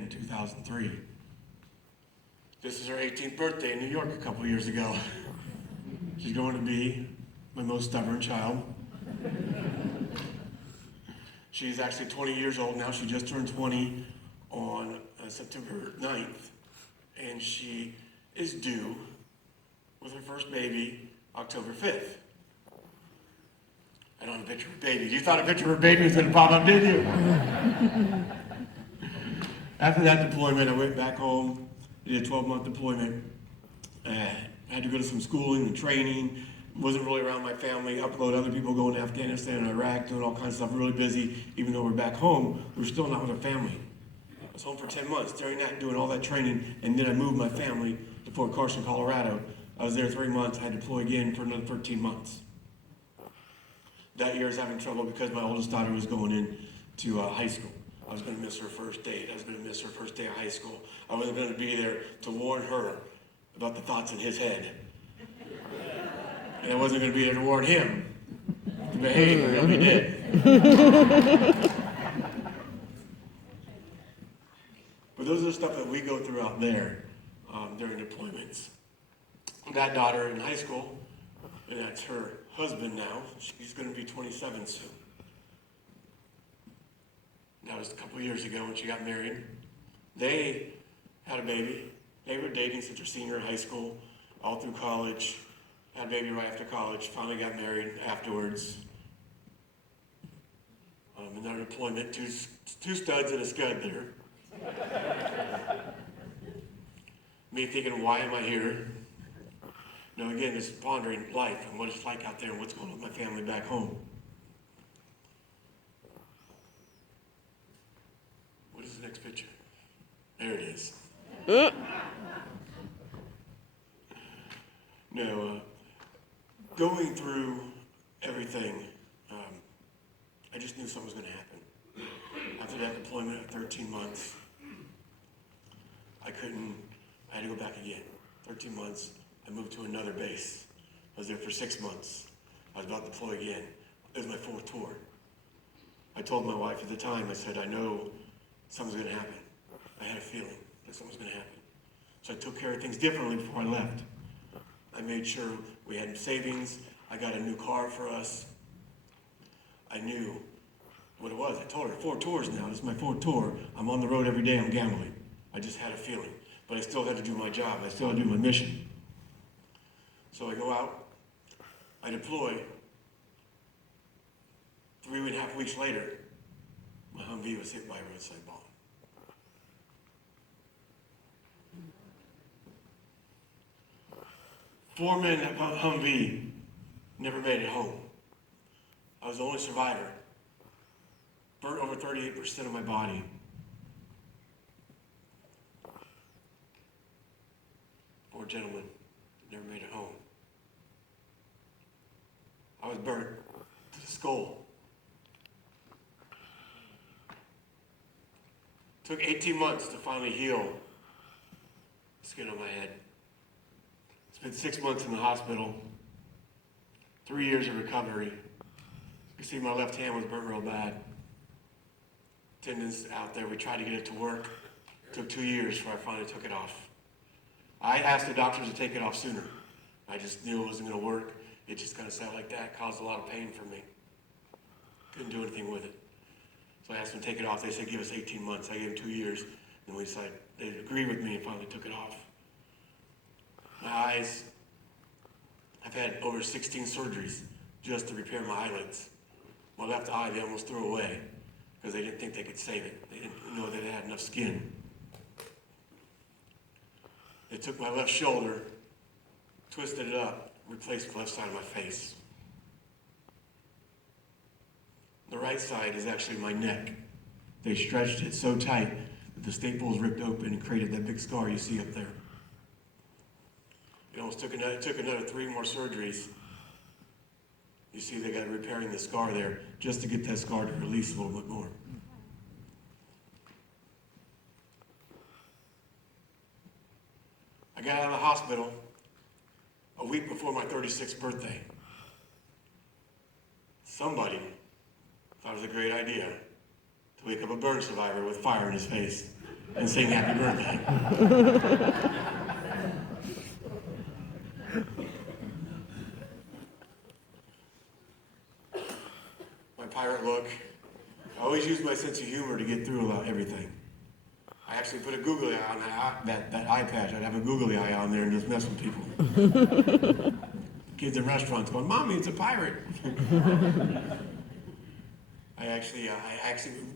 in 2003. This is her 18th birthday in New York a couple years ago. She's going to be my most stubborn child. She's actually 20 years old now. She just turned 20 on September 9th. And she is due with her first baby October 5th. I don't have a picture of a baby. You thought a picture of a baby was going to pop up, didn't you? After that deployment, I went back home, did a 12-month deployment. I had to go to some schooling and training. Wasn't really around my family. Upload other people going to Afghanistan and Iraq, doing all kinds of stuff, really busy. Even though we're back home, we're still not with our family. I was home for 10 months. During that, doing all that training, and then I moved my family to Fort Carson, Colorado. I was there 3 months. I deployed again for another 13 months. That year I was having trouble because my oldest daughter was going into high school. I was going to miss her first date. I was going to miss her first day of high school. I wasn't going to be there to warn her about the thoughts in his head. And I wasn't going to be there to warn him to behave, or he did. But those are the stuff that we go through out there during deployments. That daughter in high school, and that's her husband now. She's going to be 27 soon. That was a couple of years ago when she got married. They had a baby. They were dating since her senior in high school, all through college. Had a baby right after college. Finally got married afterwards. Another deployment, two studs and a scud there. Me thinking, why am I here? Now again, this is pondering life and what it's like out there and what's going on with my family back home. What is the next picture? There it is. No, going through everything, I just knew something was going to happen. After that deployment of 13 months, I had to go back again. 13 months, I moved to another base. I was there for 6 months. I was about to deploy again. It was my 4th tour. I told my wife at the time, I said, I know something's going to happen. I had a feeling that something was going to happen. So I took care of things differently before I left. I made sure we had savings. I got a new car for us. I knew what it was. I told her, 4 tours now. This is my 4th tour. I'm on the road every day. I'm gambling. I just had a feeling. But I still had to do my job. I still had to do my mission. So I go out. I deploy. 3.5 weeks later, my Humvee was hit by a roadside bomb. Foreman at Humvee never made it home. I was the only survivor. Burnt over 38% of my body. Poor gentleman never made it home. I was burnt to the skull. Took 18 months to finally heal the skin on my head. Spent 6 months in the hospital, 3 years of recovery. You can see my left hand was burnt real bad. Tendons out there, we tried to get it to work. It took 2 years before I finally took it off. I asked the doctors to take it off sooner. I just knew it wasn't going to work. It just kind of sat like that, caused a lot of pain for me. Couldn't do anything with it. So I asked them to take it off. They said, give us 18 months. I gave them 2 years. And we decided, they agreed with me and finally took it off. My eyes, I've had over 16 surgeries just to repair my eyelids. My left eye, they almost threw away because they didn't think they could save it. They didn't know that it had enough skin. They took my left shoulder, twisted it up, replaced the left side of my face. The right side is actually my neck. They stretched it so tight that the staples ripped open and created that big scar you see up there. It almost took another 3 more surgeries. You see they got repairing the scar there just to get that scar to release a little bit more. I got out of the hospital a week before my 36th birthday. Somebody thought it was a great idea to wake up a burn survivor with fire in his face and sing happy birthday. My pirate look. I always use my sense of humor to get through everything. I actually put a googly eye on that eye patch. I'd have a googly eye on there and just mess with people. Kids in restaurants going, "Mommy, it's a pirate." I actually,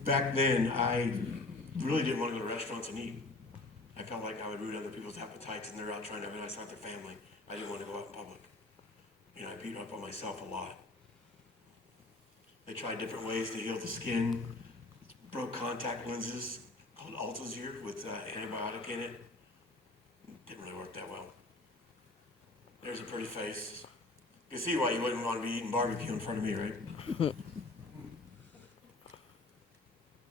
back then, I really didn't want to go to restaurants and eat. I felt like I would ruin other people's appetites, and they're out trying to have a nice time with their family. I didn't want to go out in public. I beat up on myself a lot. They tried different ways to heal the skin. Broke contact lenses called Altazir with antibiotic in it. Didn't really work that well. There's a pretty face. You can see why you wouldn't want to be eating barbecue in front of me, right?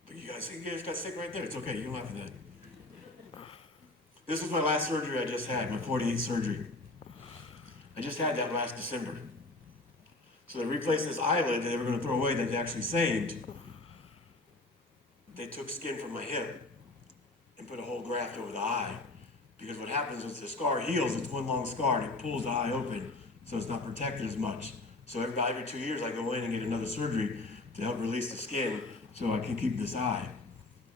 But you guys got sick right there. It's okay. You can laugh at that. This was my last surgery I just had, my 48th surgery. I just had that last December. So they replaced this eyelid that they were going to throw away that they actually saved. They took skin from my hip and put a whole graft over the eye. Because what happens is the scar heals, it's one long scar, and it pulls the eye open, so it's not protected as much. So every 2 years I go in and get another surgery to help release the skin so I can keep this eye.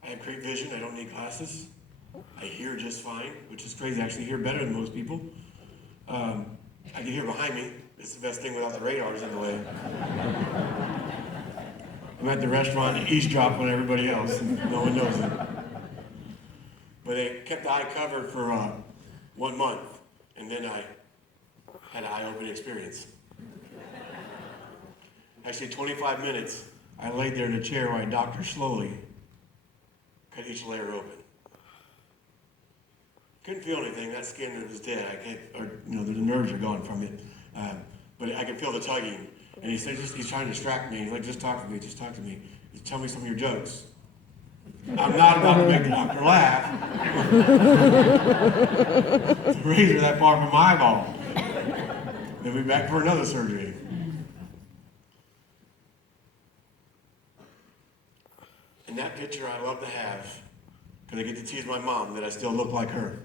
I have great vision, I don't need glasses. I hear just fine, which is crazy. I actually hear better than most people. I can hear behind me. It's the best thing without the radars in the way. I'm at the restaurant, eavesdrop on everybody else, and no one knows it. But they kept the eye covered for 1 month, and then I had an eye-opening experience. Actually, 25 minutes, I laid there in a chair while a doctor slowly cut each layer open. Couldn't feel anything. That skin was dead. The nerves are gone from it. But I could feel the tugging. And he said, he's trying to distract me. He's like, just talk to me, just talk to me. Just tell me some of your jokes. I'm not about to make the doctor laugh. The razor that far from my eyeball. Then we're back for another surgery. And that picture I love to have, because I get to tease my mom that I still look like her.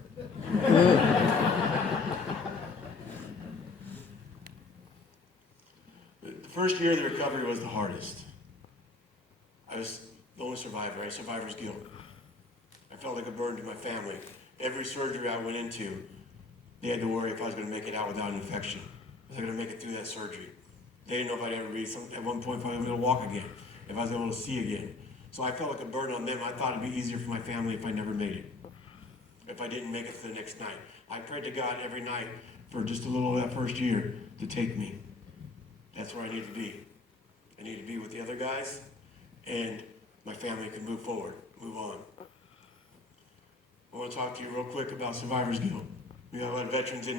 The first year of the recovery was the hardest. I was the only survivor. I had survivor's guilt. I felt like a burden to my family. Every surgery I went into, they had to worry if I was going to make it out without an infection. Was I going to make it through that surgery? They didn't know if I'd ever be, at one point, if I was able to walk again, if I was able to see again. So I felt like a burden on them. I thought it'd be easier for my family if I never made it. If I didn't make it to the next night. I prayed to God every night for just a little of that first year to take me. That's where I need to be. I need to be with the other guys, and my family can move forward, move on. I want to talk to you real quick about survivor's guilt. We have a lot of veterans in